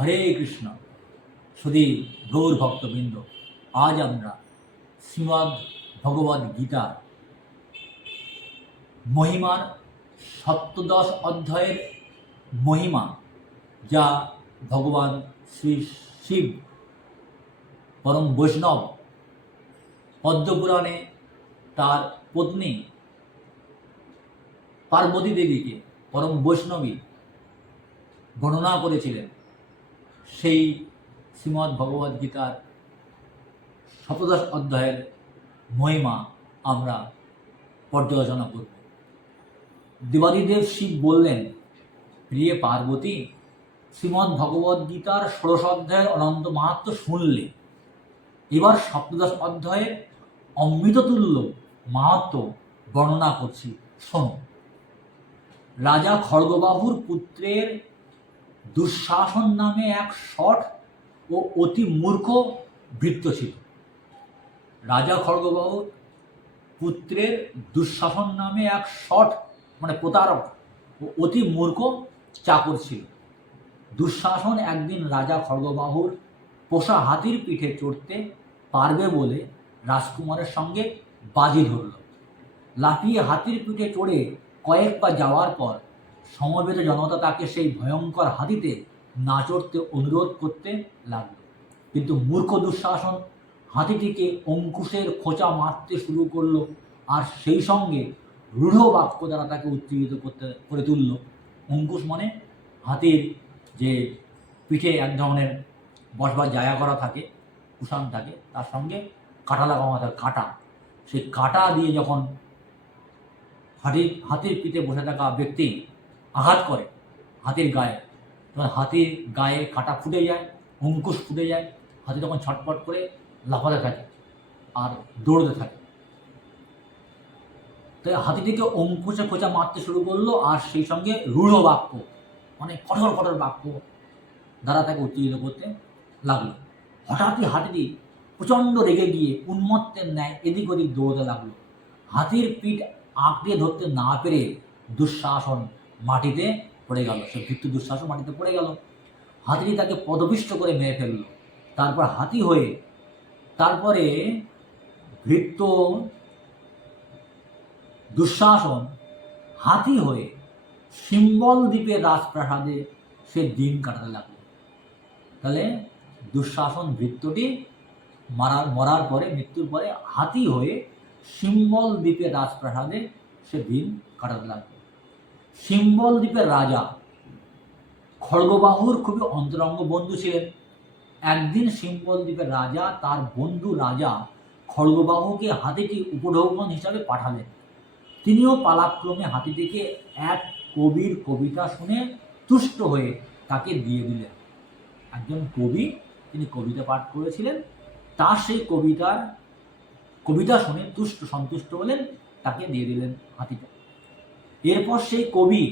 হরে কৃষ্ণ। সুধী গৌর ভক্তবৃন্দ, আজ আমরা শ্রীমদ্ ভগবদ গীতার মহিমার সপ্তদশ অধ্যায়ের মহিমা, যা ভগবান শ্রী শিব পরম বৈষ্ণব পদ্মপুরাণে তার পত্নী পার্বতী দেবীকে, পরম বৈষ্ণবী বর্ণনা করেছিলেন। সেই শ্রীমদ্ ভগবদ গীতার সপ্তদশ অধ্যায়ের মহিমা আমরা পর্যালোচনা করব। দেবাদিদেব শিব বললেন, প্রিয়ে পার্বতী, শ্রীমদ্ ভগবদ গীতার ষোড়শ অধ্যায়ের অনন্ত মাহাত্ম শুনলে, এবার সপ্তদশ অধ্যায়ের অমৃততুল্য মাহাত্ম বর্ণনা করছি। শোনো, রাজা খড়গবাহুর পুত্রের দুঃশাসন নামে এক শট ও অতি মূর্খ ভৃত্য ছিল। রাজা খড়গবাহুর পুত্রের দুঃশাসন নামে এক শট মানে প্রতারক ও অতি মূর্খ চাকর ছিল। দুঃশাসন একদিন রাজা খড়গবাহুর পোষা হাতির পিঠে চড়তে পারবে বলে রাজকুমারের সঙ্গে বাজি ধরল। লাফিয়ে হাতির পিঠে চড়ে কয়েক পা যাওয়ার পর সমবেত জনতা তাকে সেই ভয়ঙ্কর হাতিতে না চড়তে অনুরোধ করতে লাগল। কিন্তু মূর্খ দুঃশাসন হাতিটিকে অঙ্কুশের খোঁচা মারতে শুরু করল আর সেই সঙ্গে রূঢ় বাক্য দ্বারা তাকে উত্তেজিত করতে, করে তুলল। অঙ্কুশ মানে হাতির যে পিঠে এক ধরনের বসবার জায়গা করা থাকে, কুষাণ থাকে, তার সঙ্গে কাঁটা লাগানো থাকে, কাঁটা। সেই কাঁটা দিয়ে যখন হাতির হাতির পিঠে বসে থাকা ব্যক্তি আঘাত করে হাতির গায়ে। তখন হাতির গায়ে কাঁটা ফুটে যায়, অঙ্কুশ ফুটে যায়, হাতি তখন ছটপট করে লাফাতে থাকে আর দৌড়তে থাকে। তাই হাতিটিকে অঙ্কুশে খোঁচা মারতে শুরু করল আর সেই সঙ্গে রূঢ় বাক্য মানে কঠোর কঠোর বাক্য দ্বারা তাকে উত্তেজিত করতে লাগল। হঠাৎই হাতিটি প্রচণ্ড রেগে গিয়ে উন্মত্তের ন্যায় এদিক ওদিক দৌড়তে লাগল। হাতির পিঠ আঁকড়ে ধরতে না পেরে দুঃশাসন মাটিতে পড়ে গেল। সে ভৃত্য দুঃশাসন মাটিতে পড়ে গেল। হাতিটি তাকে পদপিষ্ট করে মেরে ফেলল। তারপর হাতি হয়ে তারপরে ভৃত্য দুঃশাসন হাতি হয়ে সিম্বল দ্বীপের রাজপ্রাসাদে সে দিন কাটাতে লাগল। তাহলে দুঃশাসন ভৃত্যটি মারার, মরার পরে, মৃত্যুর পরে হাতি হয়ে সিম্বল দ্বীপের রাজপ্রাসাদে সে দিন কাটাতে লাগল। সিম্বল দ্বীপের রাজা। খড়গবাহুর খুবই অন্তরঙ্গ বন্ধু ছিলেন একদিন সিম্বল দ্বীপের রাজা, তার বন্ধু রাজা খড়গবাহুকে হাতিটি উপঢৌকন হিসাবে পাঠালেন। তিনিও পালাক্রমে হাতিটিকে এক কবির কবিতা শুনে তুষ্ট হয়ে তাকে দিয়ে দিলেন। একজন কবি তিনি কবিতা পাঠ করেছিলেন, তার সেই কবিতার, কবিতা শুনে তুষ্ট সন্তুষ্ট হলেন, তাকে দিয়ে দিলেন হাতিটা। এরপর সেই কবি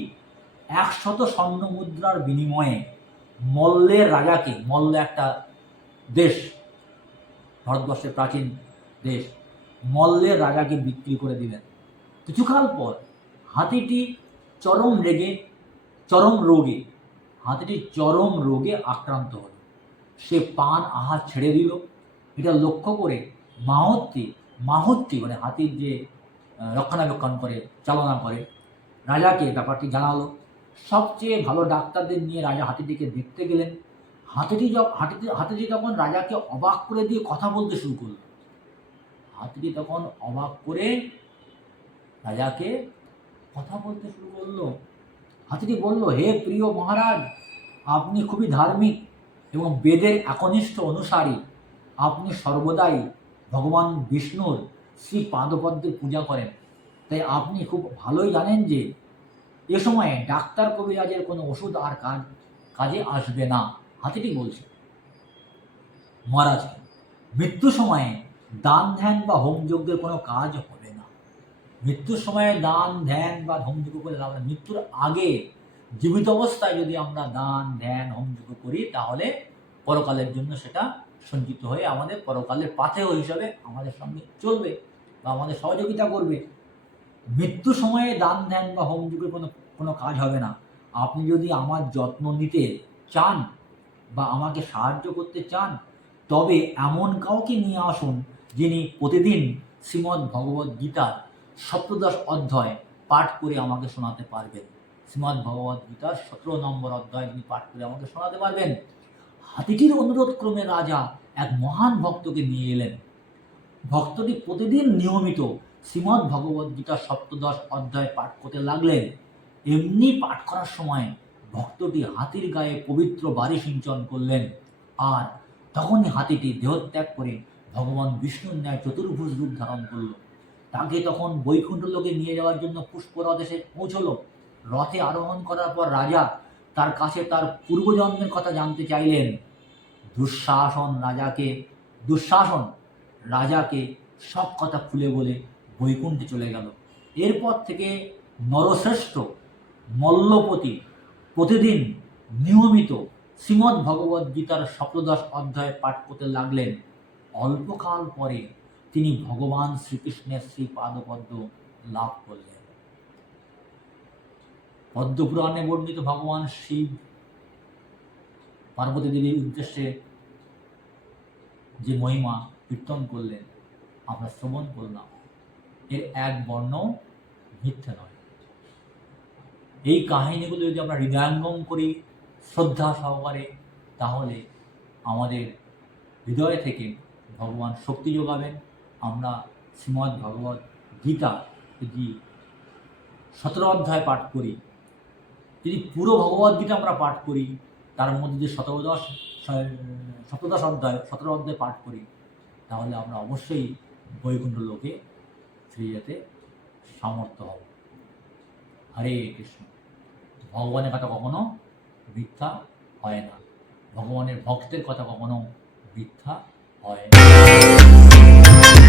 একশত স্বর্ণ মুদ্রার বিনিময়ে মল্লের রাজাকে, মল্ল একটা দেশ, ভারতবর্ষের প্রাচীন দেশ, মল্লের রাজাকে বিক্রি করে দিলেন। কিছুকাল পর হাতিটি চরম রেগে, চরম রোগে, হাতিটি চরম রোগে আক্রান্ত হল। সে পান আহার ছেড়ে দিল। এটা লক্ষ্য করে মাহত্তি মাহত্তি মানে হাতির যে রক্ষণাবেক্ষণ করে, চালনা করে রাজাকে ব্যাপারটি জানালো। সবচেয়ে ভালো ডাক্তারদের নিয়ে রাজা হাতিটিকে দেখতে গেলেন। হাতিটি যখন হাতিটি হাতিটি তখন রাজাকে অবাক করে দিয়ে কথা বলতে শুরু করল। হাতিটি তখন অবাক করে রাজাকে কথা বলতে শুরু করল। হাতিটি বলল, হে প্রিয় মহারাজ, আপনি খুবই ধার্মিক এবং বেদের একনিষ্ঠ অনুসারী। আপনি সর্বদাই ভগবান বিষ্ণুর শ্রী পাদপদ্মের পূজা করেন। তাই আপনি খুব ভালোই জানেন যে এ সময়ে ডাক্তার কবিরাজের কোনো ওষুধ আর কাজ, কাজে আসবে না। হাতিটি বলছে মহারাজ, মৃত্যু সময়ে দান, ধ্যান বা হোমযজ্ঞের কোনো কাজ হবে না। মৃত্যুর সময়ে দান, ধ্যান বা হোমযজ্ঞ করে নেই। মৃত্যুর আগে জীবিত অবস্থায় যদি আমরা দান, ধ্যান হোমযজ্ঞ করি, তাহলে পরকালের জন্য সেটা সঞ্চিত হয়ে আমাদের পরকালের পাথেয় হিসাবে আমাদের সঙ্গে চলবে বা আমাদের সহযোগিতা করবে। মৃত্যু সময়ে দান ধ্যান বা হোমযজ্ঞের কোনো কোনো কাজ হবে না। আপনি যদি আমার যত্ন নিতে চান বা আমাকে সাহায্য করতে চান, তবে এমন কাউকে নিয়ে আসুন যিনি প্রতিদিন শ্রীমদ্ ভগবদ্ গীতার সপ্তদশ অধ্যায় পাঠ করে আমাকে শোনাতে পারবেন। শ্রীমদ্ ভগবদ্ গীতার সতেরো নম্বর অধ্যায় যিনি পাঠ করে আমাকে শোনাতে পারবেন, হাতিটির অনুরোধ ক্রমে রাজা এক মহান ভক্তকে নিয়ে এলেন। ভক্তটি প্রতিদিন নিয়মিত শ্রীমদ্ ভগবদ্ গীতার সপ্তদশ অধ্যায় পাঠ করতে লাগলেন। এমনি পাঠ করার সময় ভক্তটি হাতির গায়ে পবিত্র বাড়ি সিঞ্চন করলেন। আর তখনই হাতিটি দেহত্যাগ করে ভগবান বিষ্ণুর ন্যায় চতুর্ভুজ রূপ ধারণ করল। তাকে তখন বৈকুণ্ঠ লোকে নিয়ে যাওয়ার জন্য পুষ্পরথ এসে পৌঁছলো। রথে আরোহণ করার পর রাজা তার কাছে তার পূর্বজন্মের কথা জানতে চাইলেন। দুঃশাসন রাজাকে দুঃশাসন রাজাকে সব কথা খুলে বলে বৈকুণ্ঠে চলে গেল। এরপর থেকে নরশ্রেষ্ঠ মল্লপতি প্রতিদিন নিয়মিত শ্রীমদ্ ভগবদ্ গীতার সপ্তদশ অধ্যায় পাঠ করতে লাগলেন। অল্পকাল পরে তিনি ভগবান শ্রীকৃষ্ণের শ্রী পাদপদ্ম লাভ করলেন। পদ্মপুরাণে বর্ণিত ভগবান শিব পার্বতী দেবীর উদ্দেশ্যে যে মহিমা কীর্তন করলেন, আমরা শ্রবণ করলাম। এর এক বর্ণ মিথ্যে নয়। এই কাহিনীগুলো যদি আমরা হৃদয়ঙ্গম করি, শ্রদ্ধা সহকারে, তাহলে আমাদের হৃদয় থেকে ভগবান শক্তি যোগাবেন। আমরা শ্রীমদ্ ভগবত গীতা যদি সতেরো অধ্যায় পাঠ করি, যদি পুরো ভগবদ্গীতা আমরা পাঠ করি, তার মধ্যে যে শতদশ সপ্তদশ অধ্যায়, সতেরো অধ্যায় পাঠ করি, তাহলে আমরা অবশ্যই বৈকুণ্ঠ লোকে ফিরে যেতে সামর্থ্য হবে। হরে কৃষ্ণ। ভগবানের কথা কখনো মিথ্যা হয় না। ভগবানের ভক্তের কথা কখনো মিথ্যা হয় না।